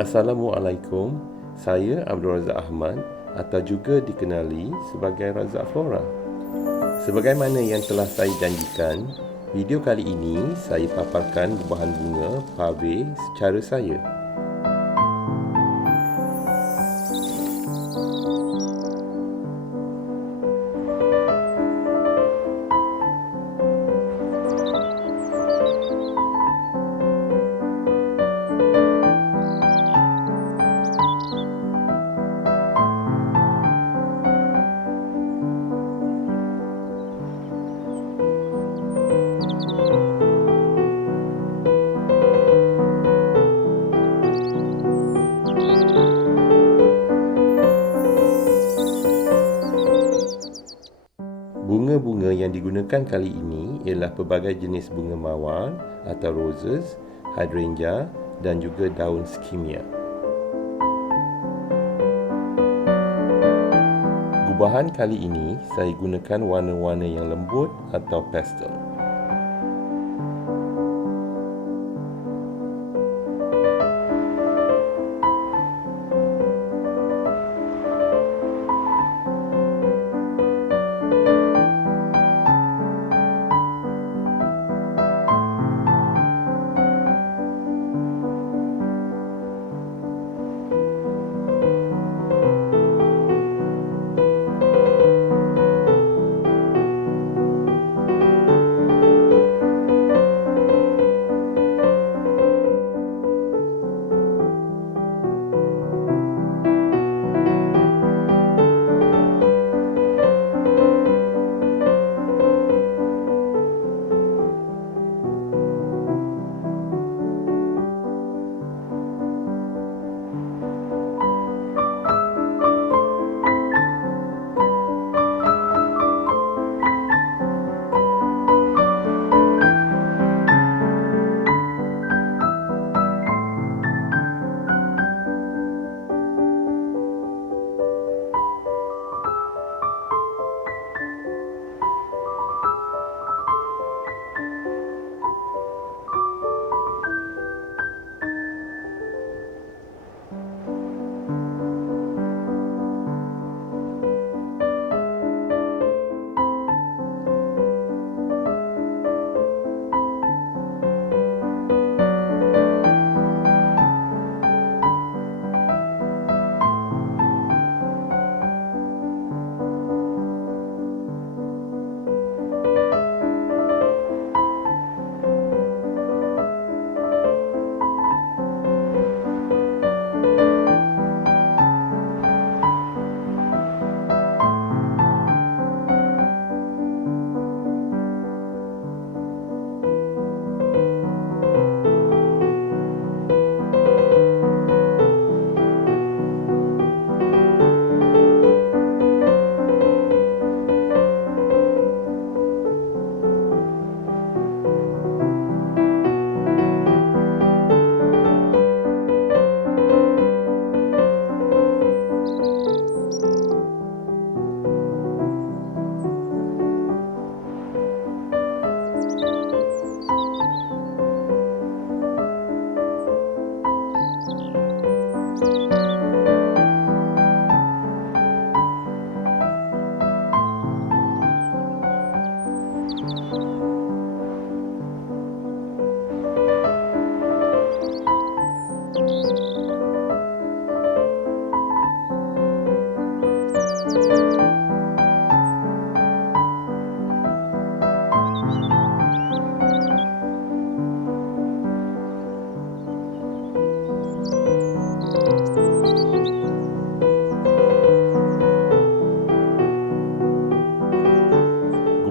Assalamualaikum, saya Razak atau juga dikenali sebagai Razak Floral. Sebagaimana yang telah saya janjikan, video kali ini saya paparkan gubahan bunga Pave secara saya. Bunga-bunga yang digunakan kali ini ialah pelbagai jenis bunga mawar atau roses, Hydrangea dan juga daun Skimmia. Gubahan kali ini saya gunakan warna-warna yang lembut atau pastel.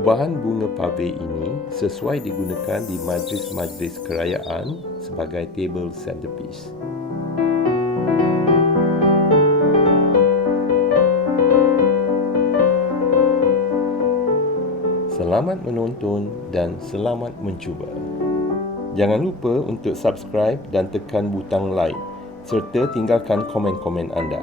Gubahan bunga Pave ini sesuai digunakan di majlis-majlis kerajaan sebagai table centerpiece. Selamat menonton dan selamat mencuba. Jangan lupa untuk subscribe dan tekan butang like serta tinggalkan komen-komen anda.